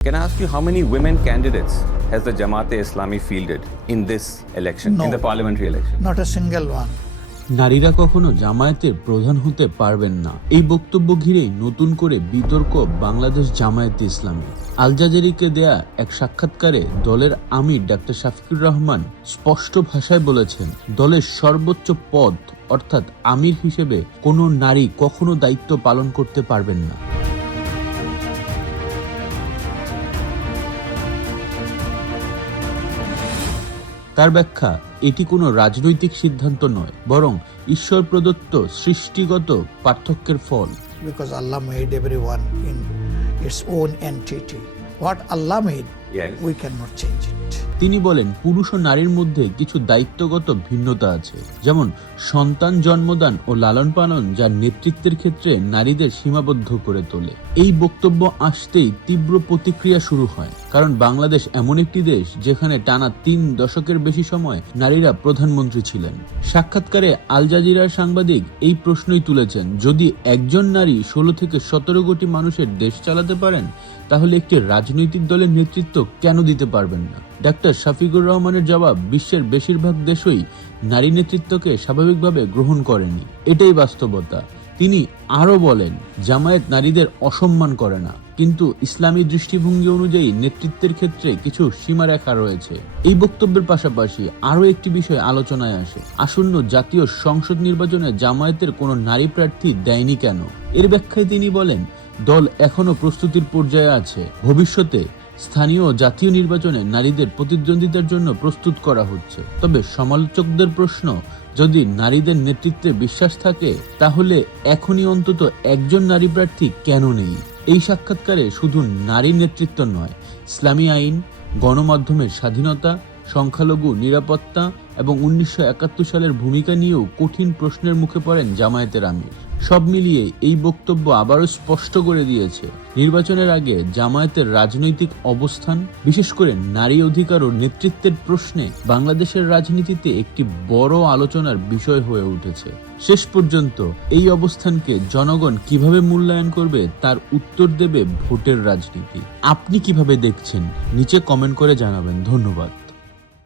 Can I ask you how many women candidates has the Jamaat-e-Islami fielded in this election, No. in the parliamentary election? Not a single one. নারীরা কখনো জামায়াতের প্রধান হতে পারবেন না, এই বক্তব্য ঘিরেই নতুন করে বিতর্ক বাংলাদেশ জামায়াতে ইসলামী। আল জাজিরাকে দেয়া এক সাক্ষাৎকারে দলের আমির ডাক্তার শফিকুর রহমান স্পষ্ট ভাষায় বলেছেন, দলের সর্বোচ্চ পদ অর্থাৎ আমির হিসেবে কোনো নারী কখনো দায়িত্ব পালন করতে পারবেন না। তার ব্যাখ্যা, এটি কোনো রাজনৈতিক সিদ্ধান্ত নয়, বরং ঈশ্বর প্রদত্ত সৃষ্টিগত পার্থক্যের ফল। Because Allah made everyone in its own entity. What Allah made, Yes. we cannot change it. তিনি বলেন, পুরুষ ও নারীর মধ্যে কিছু দায়িত্বগত ভিন্নতা আছে, যেমন সন্তান জন্মদান ও লালন পালন, যা নেতৃত্বের ক্ষেত্রে নারীদের সীমাবদ্ধ করে তোলে। এই বক্তব্য আসতেই তীব্র প্রতিক্রিয়া শুরু হয়, কারণ বাংলাদেশ এমন একটি দেশ যেখানে টানা 3 দশকের বেশি সময় নারীরা প্রধানমন্ত্রী ছিলেন। সাক্ষাৎকারে আল জাজিরার সাংবাদিক এই প্রশ্নই তুলেছেন, যদি একজন নারী 16 থেকে 17 কোটি মানুষের দেশ চালাতে পারেন, তাহলে একটি রাজনৈতিক দলের নেতৃত্ব কেন দিতে পারবেন না? ডাক্তার শফিকুর রহমানের জবাব, বিশ্বের বেশিরভাগ দেশই নারী নেতৃত্বকে স্বাভাবিকভাবে গ্রহণ করেনি, এটাই বাস্তবতা। তিনি আরো বলেন, জামায়াত নারীদের অসম্মান করে না, কিন্তু ইসলামী দৃষ্টিভঙ্গি অনুযায়ী নেতৃত্বের ক্ষেত্রে কিছু সীমারেখা রয়েছে। এই বক্তব্যের পাশাপাশি আরো একটি বিষয় আলোচনায় আসে, আসন্ন জাতীয় সংসদ নির্বাচনে জামায়াতের কোনো নারী প্রার্থী দেয়নি কেন? এর ব্যাখ্যায় তিনি বলেন, দল এখনো প্রস্তুতির পর্যায়ে আছে, ভবিষ্যতে স্থানীয় ও জাতীয় নির্বাচনে নারীদের প্রতিদ্বন্দ্বিতার জন্য প্রস্তুত করা হচ্ছে। তবে সমালোচকদের প্রশ্ন, যদি নারীদের নেতৃত্বে বিশ্বাস থাকে, তাহলে এখনই অন্তত একজন নারী প্রার্থী কেন নেই? এই সাক্ষাৎকারে শুধু নারী নেতৃত্ব নয়, ইসলামী আইন, গণমাধ্যমের স্বাধীনতা, সংখ্যালঘু নিরাপত্তা এবং 1971 সালের ভূমিকা নিয়েও কঠিন প্রশ্নের মুখে পড়েন জামায়াতের আমির। সব মিলিয়ে এই বক্তব্য আবারও স্পষ্ট করে দিয়েছে, নির্বাচনের আগে জামায়াতের রাজনৈতিক অবস্থান, বিশেষ করে নারী অধিকার ও নেতৃত্বের প্রশ্নে বাংলাদেশের রাজনীতিতে একটি বড় আলোচনার বিষয় হয়ে উঠেছে। শেষ পর্যন্ত এই অবস্থানকে জনগণ কিভাবে মূল্যায়ন করবে তার উত্তর দেবে ভোটের রাজনীতি। আপনি কিভাবে দেখছেন? নিচে কমেন্ট করে জানাবেন। ধন্যবাদ।